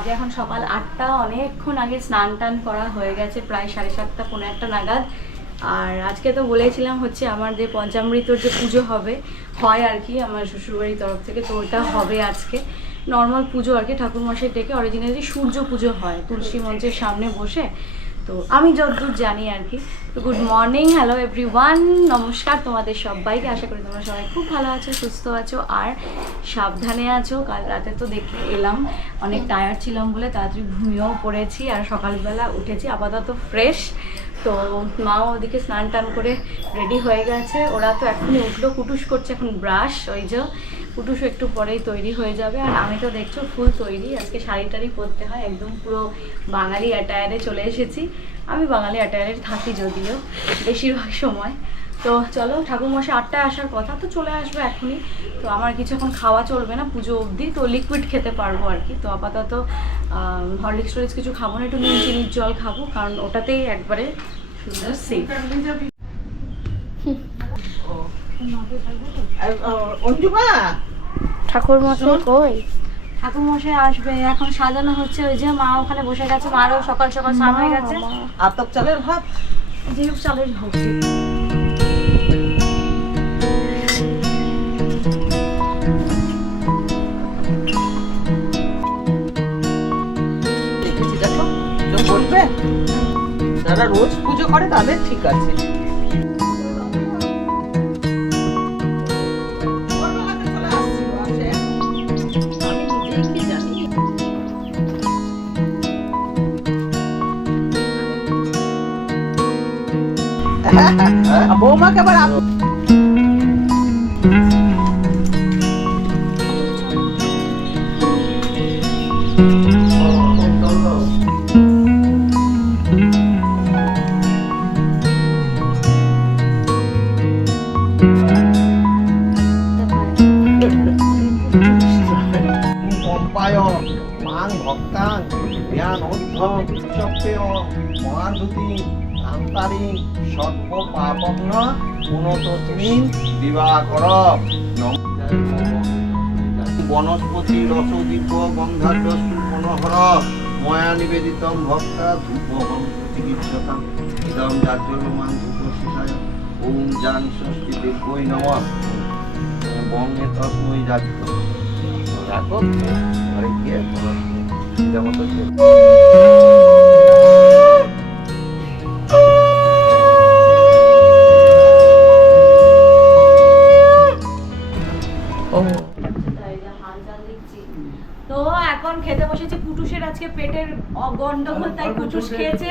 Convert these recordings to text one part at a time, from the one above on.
বাজে। এখন সকাল আটটা, অনেকক্ষণ আগে স্নান টান করা হয়ে গেছে, প্রায় সাড়ে সাতটা পনেরো একটা নাগাদ। আর আজকে তো বলেছিলাম হচ্ছে আমার যে পঞ্চামৃতর যে পুজো হবে, হয় আর কি আমার শ্বশুরবাড়ির তরফ থেকে, তো ওটা হবে আজকে। নর্মাল পুজো আর কি ঠাকুর মশাই ডেকে অরিজিনালি সূর্য পুজো হয়, তুলসী মঞ্চের সামনে বসে। তো আমি যতদূর জানি আর কি। তো গুড মর্নিং হ্যালো এভরিওয়ান নমস্কার তোমাদের সবাইকে। আশা করি তোমরা সবাই খুব ভালো আছো, সুস্থ আছো আর সাবধানে আছো। কাল রাতে তো দেখে এলাম, অনেক টায়ার্ড ছিলাম বলে তাড়াতাড়ি ঘুমিয়েও পড়েছি আর সকালবেলা উঠেছি আপাতত ফ্রেশ তো মাও ওদিকে স্নান টান করে রেডি হয়ে গেছে। ওরা তো এখনই উঠল, কুটুস করছে এখন ব্রাশ ওই যে কুটুসও একটু পরেই তৈরি হয়ে যাবে। আর আমি তো দেখছ ফুল তৈরি। আজকে শাড়ি টাড়ি পরতে হয়। একদম পুরো বাঙালি অ্যাটায়ারে চলে এসেছি। আমি বাঙালি অ্যাটায়ারে থাকি যদিও, বেশিরভাগ সময়। তো চলো, ঠাকুরমশাই আটটায় আসার কথা তো চলে আসবে এখনই। তো আমার কিছু এখন খাওয়া চলবে না, পুজো অবধি। তো লিকুইড খেতে পারব আর কি। তো আপাতত হরলিক্স টলিক্স কিছু খাব না, একটু নুন, চিনির জল খাব। কারণ ওটাতেই একবারে সুন্দর সেফ ঠাকুর মশাই কই? ঠাকুর মশাই আসবে এখন সাজানো হচ্ছে ওই যে মা ওখানে বসে গেছে মারও সকাল সকাল স্নান হয়ে গেছে। আতপ চালের ভাত? যে হোক চালের দেখো যারা রোজ পুজো করে তাদের ঠিক আছে। বৌমাকে আবার আপ- পম্পায় মাং ভক্তাং জ্ঞান অর্ধম চক্রেয় মহাধুতি কান্তারি সর্ব পাপগ্ন পুনতস্মিন বিবাহ কর বনস্পতি রস দীপ গন্ধাঢ্য মনোহর ময়া নিবেদিতম ভক্তা ধূপহম চিকিৎসতাম। ইদম জাজ্জলমান ধূপ শিখায় ওম জান ষষ্ঠী দিব্যই নম। বঙ্গে তস্মৈ জাজ্য রাখো ঘরে গিয়ে তোমার এখন খেতে বসেছে কুটুসের আজকে পেটের গন্ডগোল তাই কুটুস খেয়েছে।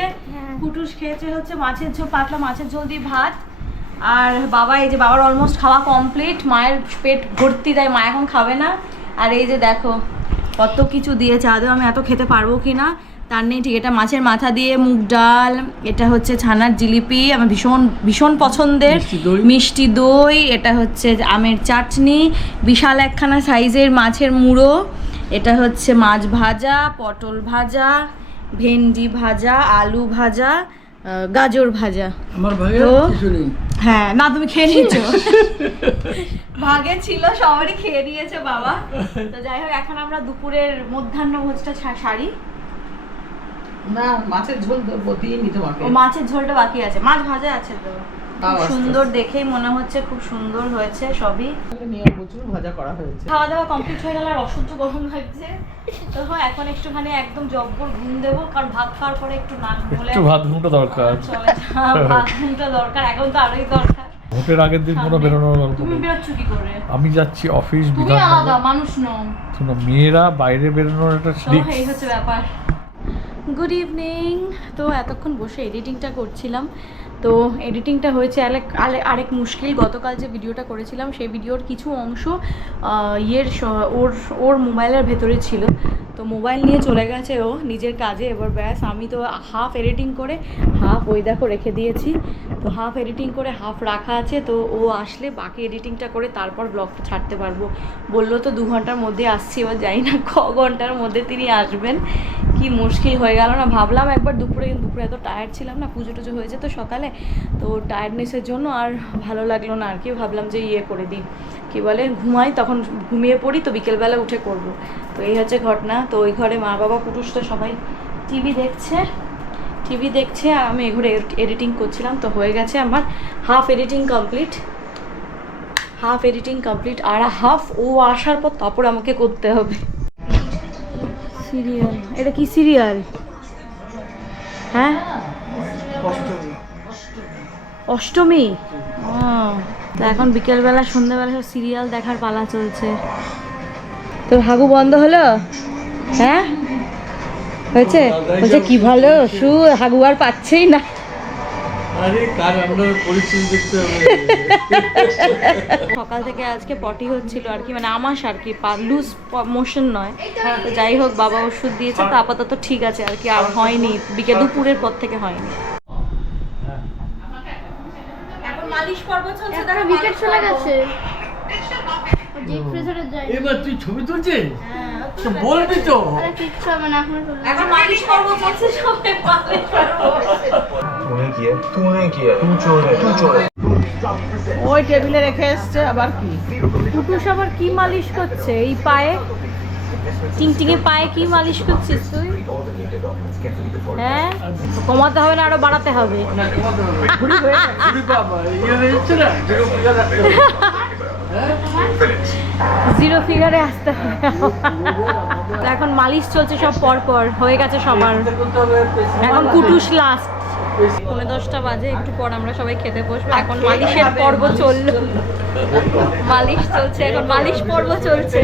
কুটুস খেয়েছে হচ্ছে মাছের ঝোল পাতলা মাছের ঝোল দিয়ে ভাত। আর বাবা এই যে বাবার অলমোস্ট খাওয়া কমপ্লিট মায়ের পেট ভর্তি তাই মা এখন খাবে না। আর এই যে দেখো কত কিছু দিয়েছে। আদৌ আমি এত খেতে পারব কি না? তার নেই ঠিক এটা মাছের মাথা দিয়ে মুগ ডাল এটা হচ্ছে ছানার জিলিপি আমার ভীষণ ভীষণ পছন্দের। মিষ্টি দই। এটা হচ্ছে আমের চাটনি বিশাল একখানা সাইজের মাছের মুড়ো। এটা হচ্ছে মাছ ভাজা পটল ভাজা ভেন্ডি ভাজা আলু ভাজা গাজর ভাজা। আমার ভাগে তো কিছু নেই। হ্যাঁ না তুমি খেয়ে নিয়েছো। ভাগে ছিল সবারই খেয়ে নিয়েছে বাবা। তো যাই হোক এখন আমরা দুপুরের মধ্যাহ্ন ভোজটা সারি। না মাছের ঝোল দেবো দিয়ে নি তোমাকে মাছের ঝোলটা বাকি আছে। মাছ ভাজা আছে তো। সুন্দর দেখেই মনে হচ্ছে খুব সুন্দর হয়েছে সবই। ভাজা করা হয়েছে। খাওয়া দাওয়া কমপ্লিট হয়ে গেল আর অসহ্য গরম লাগছে। তো হ্যাঁ এখন একটুখানি একদম জব্বর ঘুম দেবো কারণ ভাত খাওয়ার পরে একটু না ঘুমলে একটু ভাত ঘুমটা দরকার। ভাত ঘুমটা দরকার এখন তো আরোই দরকার। ভোটের আগের দিন কোনো বেরোনোর গল্প তুমি বেরোচ্ছ কি করে? আমি যাচ্ছি অফিস তুমি আলাদা মানুষ নও। শোনো মেয়েরা বাইরে বেরোনোর একটা রিস্ক এই হচ্ছে ব্যাপার। গুড ইভিনিং তো এতক্ষণ বসে এডিটিংটা করছিলাম। তো এডিটিংটা হয়েছে আরেক আরে- আরেক মুশকিল। গতকাল যে ভিডিওটা করেছিলাম, সেই ভিডিওর কিছু অংশ ইয়ের ওর ওর মোবাইলের ভেতরে ছিল। তো মোবাইল নিয়ে চলে গেছে ও নিজের কাজে এবার ব্যাস, আমি তো হাফ এডিটিং করে হাফ ওই দেখো রেখে দিয়েছি। তো হাফ এডিটিং করে হাফ রাখা আছে, তো ও আসলে বাকি এডিটিংটা করে তারপর ব্লগটা ছাড়তে পারব। বলল তো দু ঘণ্টার মধ্যে আসছি, এবার জানি না ক ঘণ্টার মধ্যে তিনি আসবেন। কি মুশকিল হয়ে গেল না? ভাবলাম একবার দুপুরে কিন্তু দুপুরে এত টায়ার্ড ছিলাম না, পুজো টুজো হয়ে যেত সকালে, তো টায়ার্ডনেসের জন্য আর ভালো লাগল না আর কি। ভাবলাম যে ইয়ে করে দিই। কী বলে? ঘুমাই, তখন ঘুমিয়ে পড়ি, তো বিকেলবেলা উঠে করব। তো এই হচ্ছে ঘটনা। তো ওই ঘরে মা বাবা তো সবাই টিভি দেখছে। টিভি দেখছে, আর আমি এ ঘরে এডিটিং করছিলাম। তো হয়ে গেছে আমার half editing complete half editing complete আর হাফ ও আসার পর তারপর আমাকে করতে হবে। সিরিয়াল। এটা কি সিরিয়াল? হ্যাঁ? অষ্টমী? ও তো এখন বিকেলবেলা, সন্ধ্যেবেলা সব সিরিয়াল দেখার পালা চলছে। তো হাগু বন্ধ হলো? হ্যাঁ? হয়েছে? বলছে, কি ভালো? শু হাগু আর পাচ্ছেই না। সকাল থেকে আজকে পটি হচ্ছিল আর কি মানে আমার আর কি লুজ মোশন নয়। তো যাই হোক বাবা ওষুধ দিয়েছে তো আপাতত ঠিক আছে আর কি আর হয়নি। বিকেল দুপুরের পর থেকে হয়নি। এখন মালিশ পর্ব চলছে উইকেট চলে গেছে। এবার তুই ছবি তুলছিস? হ্যাঁ, তো বলবি তো। ওই টেবিলে রেখে এসছে আবার কি? কুটুস আবার কি মালিশ করছে? এই পায়ে? টিংটিঙে পায়ে কি মালিশ করছিস তুই? হ্যাঁ? কমাতে হবে না, আরও বাড়াতে হবে। জিরো ফিগারে আসতে হবে। এখন মালিশ চলছে সব পর পর হয়ে গেছে সবার। এখন কুটুস লাস্ট পৌনে দশটা বাজে, একটু পর আমরা সবাই খেতে বসবো। এখন মালিশের পর্ব চলল। মালিশ চলছে, এখন মালিশ পর্ব চলছে।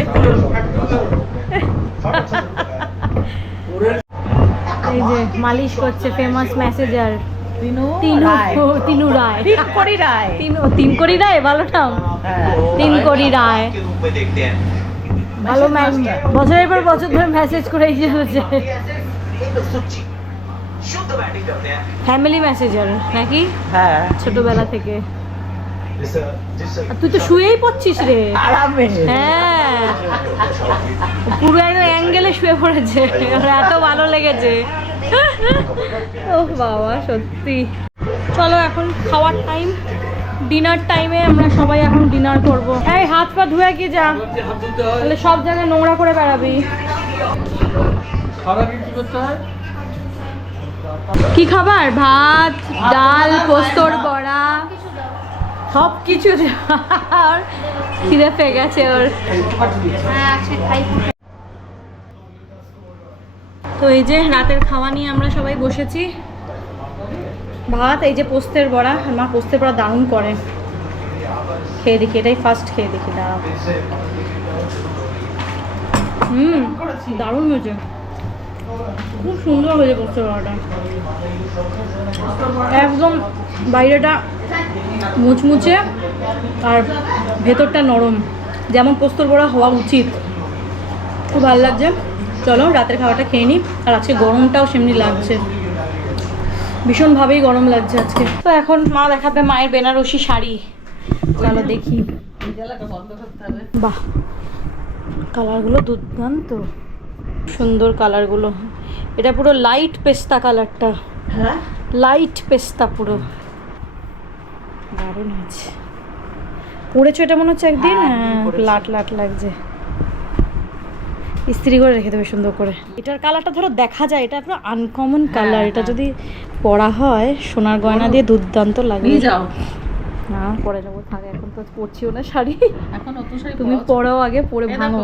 এই যে মালিশ করছে ফেমাস মেসেজার রায়। রায়। ভালো বছর ধরে মেসেজ করে ফ্যামিলি মেসেজার নাকি? ছোটবেলা থেকে। তুই তো শুয়েই পড়ছিস রে। আরামে। হ্যাঁ। পুরো একদম অ্যাঙ্গেলে শুয়ে পড়েছে। ওর এত ভালো লেগেছে। ও বাবা সত্যি। চলো এখন খাওয়ার টাইম ডিনার টাইমে আমরা সবাই এখন ডিনার করব। এই হাত পা ধুয়ে গিয়ে যা। তাহলে সব জায়গায় নোংরা করে বেড়াবি। কি হয়? কি খাবার? ভাত ডাল পোস্তর বড়া। সব কিছু আর খিদে পেয়ে গেছে ওর। তো এই যে রাতের খাওয়া নিয়ে আমরা সবাই বসেছি। ভাত, এই যে পোস্তের বড়া মা পোস্তের বড়া দারুণ করে। খেয়ে দেখি, এটাই ফার্স্ট খেয়ে দেখি, দাঁড়াও। হুম, দারুণ হয়েছে। খুব সুন্দর হয়েছে পোস্তের বড়াটা একদম বাইরেটা মুচমুচে আর ভেতরটা নরম। যেমন পোস্তর বড়া হওয়া উচিত। খুব ভালো লাগছে। চলো, রাতের খাওয়াটা খেয়ে নিই। আর আজকে গরমটাও সেমনি লাগছে। ভীষণভাবেই গরম লাগছে আজকে। তো এখন মা দেখাবে মায়ের বেনারসি শাড়ি। চলো দেখি। বাহ, কালারগুলো দুর্দান্ত। সুন্দর কালারগুলো। এটা পুরো লাইট পেস্তা কালারটা। হ্যাঁ? লাইট পেস্তা পুরো। দারুণ আছে পড়েছো এটা মনে হচ্ছে একদিন? হ্যাঁ, হ্যাঁ লাট লাট লাগছে। ইস্ত্রি করে রেখে দেবে সুন্দর করে। এটার কালারটা ধরো দেখা যায় এটা পুরো আনকমন কালার এটা হ্যাঁ। যদি পরা হয় সোনার গয়না দিয়ে দুর্দান্ত লাগে। যাও। না পরে যাব। থাক এখন তো পরছিও না শাড়ি। এখন শাড়ি তুমি পরো। পরাও আগে পরে ভাঙো।